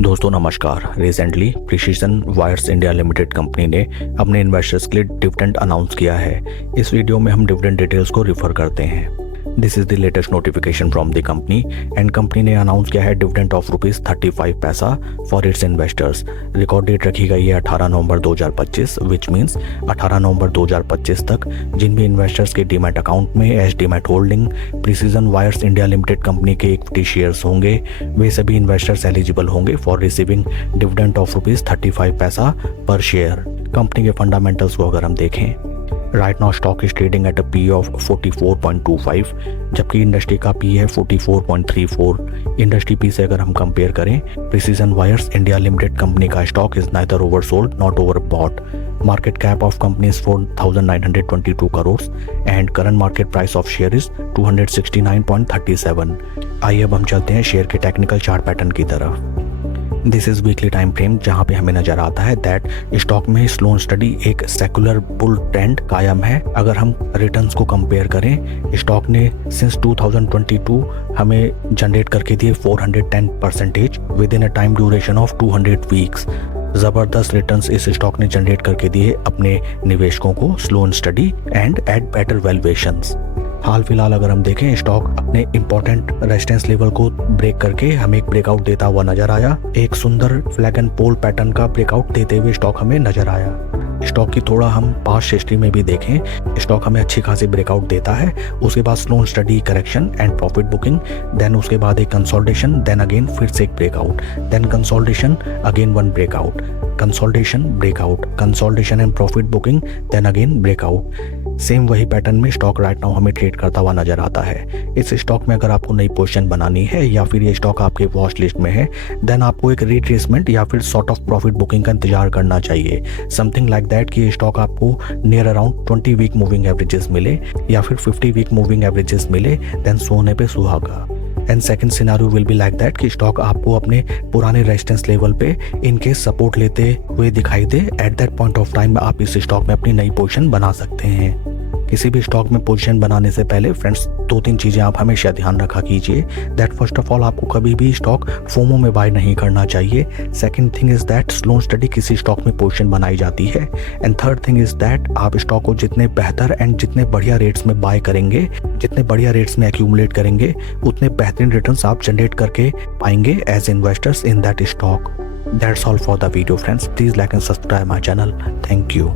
दोस्तों नमस्कार। Recently precision wires India limited company ने अपने इन्वेस्टर्स के लिए डिविडेंड अनाउंस किया है। इस वीडियो में हम डिविडेंड डिटेल्स को रिफर करते हैं। This is the latest notification from the company and company ने अनाउंस किया है डिविडेंड ऑफ ₹35 पैसा for its investors. Record date रखी गई है 18 नवंबर 2025 विच मीन्स 18 नवंबर 2025 तक जिन भी इन्वेस्टर्स के डीमैट अकाउंट में as demat holding precision wires India limited company के इक्विटी शेयर्स होंगे वे सभी इन्वेस्टर्स एलिजिबल होंगे फॉर रिसीविंग डिविडेंड ऑफ ₹35 पैसा पर शेयर। कंपनी के फंडामेंटल्स को अगर हम देखें, right now stock is trading at a P of 44.25 जबकि इंडस्ट्री का पी है 44.34। इंडस्ट्री पी से अगर हम कंपेयर करें, precision wires India limited company का stock is neither oversold not overbought. Market cap of company is 4,922 crore and current market price of share is 269.37। आइए अब हम चलते हैं शेयर के टेक्निकल चार्ट पैटर्न की तरफ। This is weekly time frame जहां पे हमें नजर आता है दैट स्टॉक में स्लो एंड स्टडी एक सेकुलर बुल ट्रेंड कायम है। अगर हम रिटर्न्स को कंपेयर करें, स्टॉक ने सिंस 2022 हमें जनरेट करके दिए 410% within a time duration of 200 weeks. जबरदस्त रिटर्न्स इस स्टॉक ने जनरेट करके दिए अपने निवेशकों को slow and steady and at better valuations. हाल फिलहाल अगर हम देखें, स्टॉक अपने इंपॉर्टेंट रेजिस्टेंस लेवल को ब्रेक करके हमें एक ब्रेकआउट देता हुआ नजर आया। एक सुंदर फ्लैग एंड पोल पैटर्न का ब्रेकआउट देते हुए स्टॉक हमें नजर आया। स्टॉक की थोड़ा हम पास्ट हिस्ट्री में भी देखें, स्टॉक हमें अच्छी खासी ब्रेकआउट देता है, उसके बाद slow steady correction and profit booking, then उसके बाद एक कंसोलिडेशन, देन अगेन फिर से एक breakout, then consolidation, again one breakout, consolidation, breakout, consolidation and profit booking, then again breakout. Same वही पैटर्न में स्टॉक राइट नाउ हमें ट्रेड करता हुआ नजर आता है। इस स्टॉक में अगर आपको नई पोजीशन बनानी है या फिर ये स्टॉक आपके वॉच लिस्ट में है, देन आपको एक रिट्रेसमेंट या फिर सॉर्ट ऑफ प्रॉफिट बुकिंग का इंतजार करना चाहिए। समथिंग लाइक दैट कि ये स्टॉक आपको near around 20 week moving averages मिले या फिर 50 वीक मूविंग एवरेजेस मिले, देन सोने पे सुहागा। And second scenario will be like that कि स्टॉक आपको अपने पुराने रेजिस्टेंस लेवल पे इनकेस सपोर्ट लेते हुए दिखाई दे, at that point of time आप इस स्टॉक में अपनी नई पोजीशन बना सकते हैं। किसी भी स्टॉक में पोजीशन बनाने से पहले फ्रेंड्स 2-3 चीज़ें आप हमेशा ध्यान रखा कीजिए। दैट फर्स्ट ऑफ ऑल आपको कभी भी स्टॉक फोमो में बाय नहीं करना चाहिए। Second thing is that slow study किसी स्टॉक में पोजीशन बनाई जाती है। And third thing is that आप स्टॉक को जितने बेहतर एंड जितने बढ़िया रेट्स में बाय करेंगे, जितने बढ़िया रेट्स में एक्यूमुलेट करेंगे, उतने बेहतरीन रिटर्न्स आप जनरेट करके पाएंगे as investors in that stock. That's all for the video friends. Please like and subscribe my channel. Thank you.